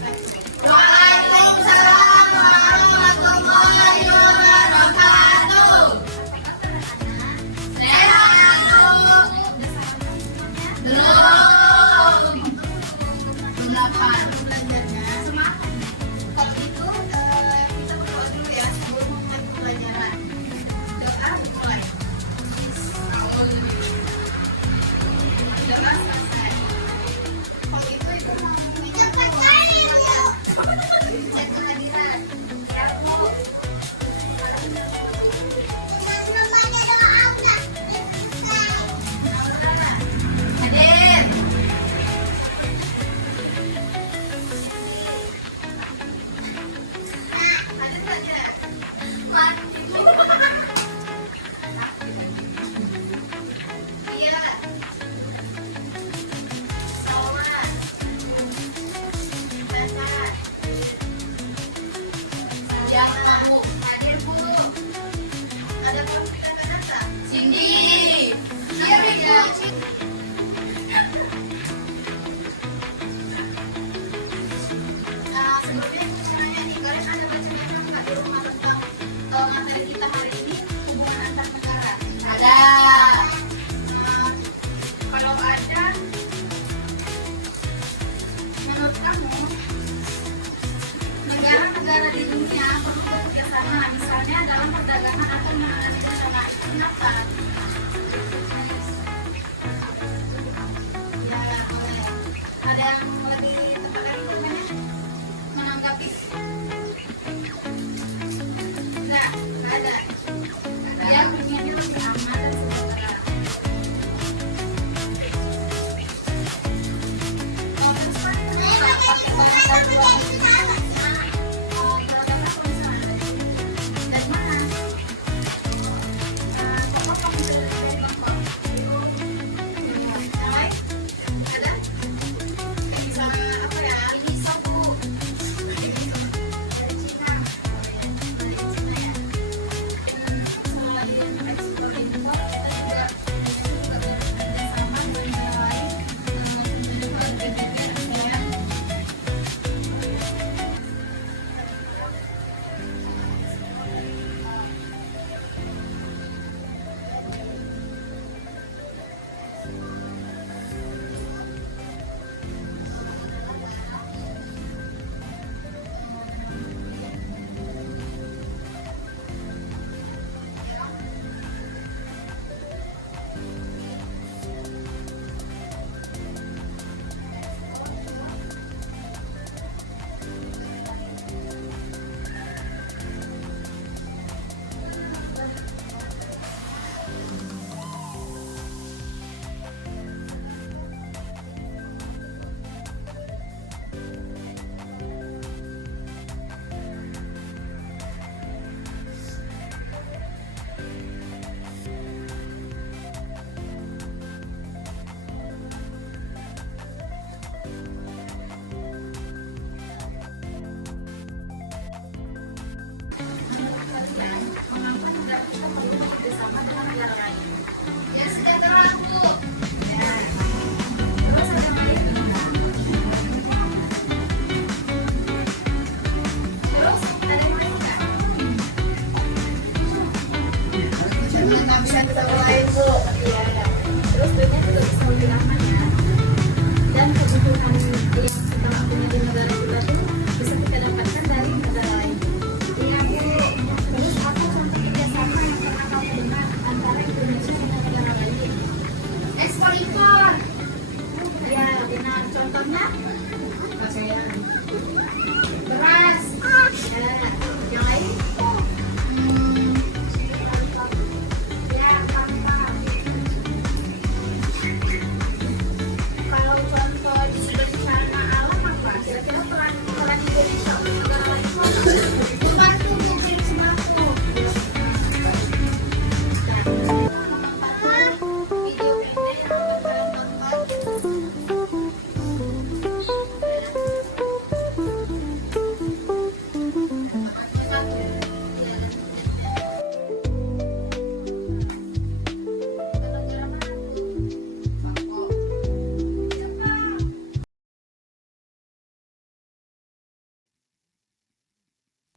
Waalaikumsalam warahmatullahi wabarakatuh. Sehat belum? Belum. Delapan. Semangat. Kalau itu kita berdoa dulu ya sebelum mulai pelajaran. Doa mulai. Doa selesai. Kalau itu cek kehadiran. Ya, Bu. Hadir. Hadir saja. Mati. Iya. Sawan. Benar. Jangan kamu. Hadir, Bu. Ada kamu tidak ada? Cindy. Iya, Bu. Sebelumnya ibu caranya nih, kalian ada bacanya nggak di rumah tentang materi kita hari ini hubungan antar negara? Ada. Kalau ada, menurut kamu negara-negara di dunia perlu bekerja sama, misalnya dalam perdagangan atau mengenai bersama. Kenapa? Ya, boleh. Ada yang lagi tempat lagi bertanya? Menanggapi? Enggak ada. Ya, dunianya lebih aman dan sejahtera. Dari mana? Apa kamu bisa dari Bangkok? Yang lain? Ada? Bisa apa ya? Ini sabu. Dari Cina. Dari Cina ya. Selain ekspor impor, kita juga bekerja sama dengan negara lain untuk berpikir ya. Mengapa negara kita perlu bekerja sama dengan negara lain? Ya, sejahtera, Bu. Ya. Terus ada yang lain? Terus ada yang lain nggak? Nggak bisa kita lain, Bu. Iya, ya. Terus duitnya juga bisa lebih aman ya. Dan kebutuhan yang kita nggak punya di negara kita tuh bisa kita dapatkan dari negara lain. Iya, Bu. Terus apa contoh kerjasama yang pernah kamu dengar antara Indonesia dan negara lain? Ekspor impor. Ya, benar. Contohnya? Pakaian. Beras. Ya. Yang lain? Ya, apa? Kalau contoh di Indonesia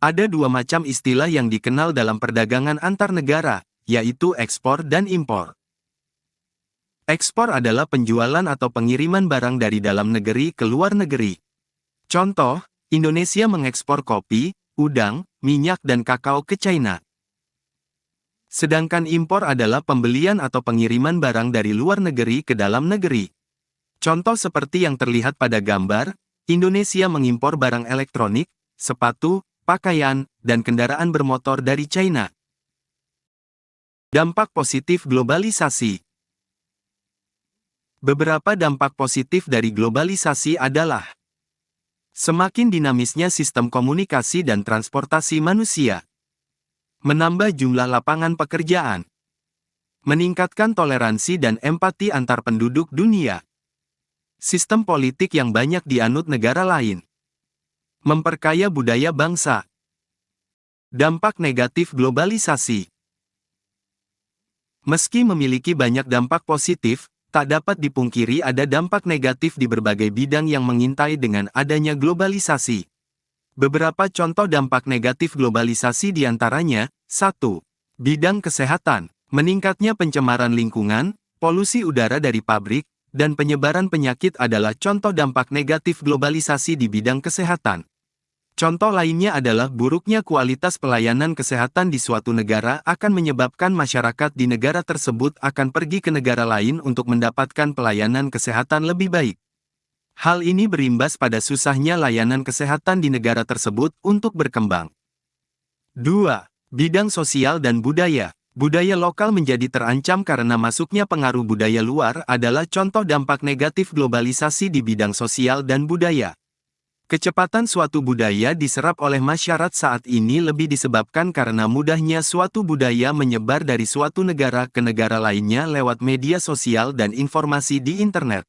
Ada dua macam istilah yang dikenal dalam perdagangan antar negara, yaitu ekspor dan impor. Ekspor adalah penjualan atau pengiriman barang dari dalam negeri ke luar negeri. Contoh, Indonesia mengekspor kopi, udang, minyak dan kakao ke China. Sedangkan impor adalah pembelian atau pengiriman barang dari luar negeri ke dalam negeri. Contoh seperti yang terlihat pada gambar, Indonesia mengimpor barang elektronik, sepatu, pakaian, dan kendaraan bermotor dari China. Dampak positif globalisasi. Beberapa dampak positif dari globalisasi adalah semakin dinamisnya sistem komunikasi dan transportasi manusia, menambah jumlah lapangan pekerjaan, meningkatkan toleransi dan empati antar penduduk dunia, sistem politik yang banyak dianut negara lain, memperkaya budaya bangsa. Dampak negatif globalisasi. Meski memiliki banyak dampak positif, tak dapat dipungkiri ada dampak negatif di berbagai bidang yang mengintai dengan adanya globalisasi. Beberapa contoh dampak negatif globalisasi diantaranya, 1. Bidang kesehatan. Meningkatnya pencemaran lingkungan, polusi udara dari pabrik, dan penyebaran penyakit adalah contoh dampak negatif globalisasi di bidang kesehatan. Contoh lainnya adalah buruknya kualitas pelayanan kesehatan di suatu negara akan menyebabkan masyarakat di negara tersebut akan pergi ke negara lain untuk mendapatkan pelayanan kesehatan lebih baik. Hal ini berimbas pada susahnya layanan kesehatan di negara tersebut untuk berkembang. 2. Bidang sosial dan budaya. Budaya lokal menjadi terancam karena masuknya pengaruh budaya luar adalah contoh dampak negatif globalisasi di bidang sosial dan budaya. Kecepatan suatu budaya diserap oleh masyarakat saat ini lebih disebabkan karena mudahnya suatu budaya menyebar dari suatu negara ke negara lainnya lewat media sosial dan informasi di internet.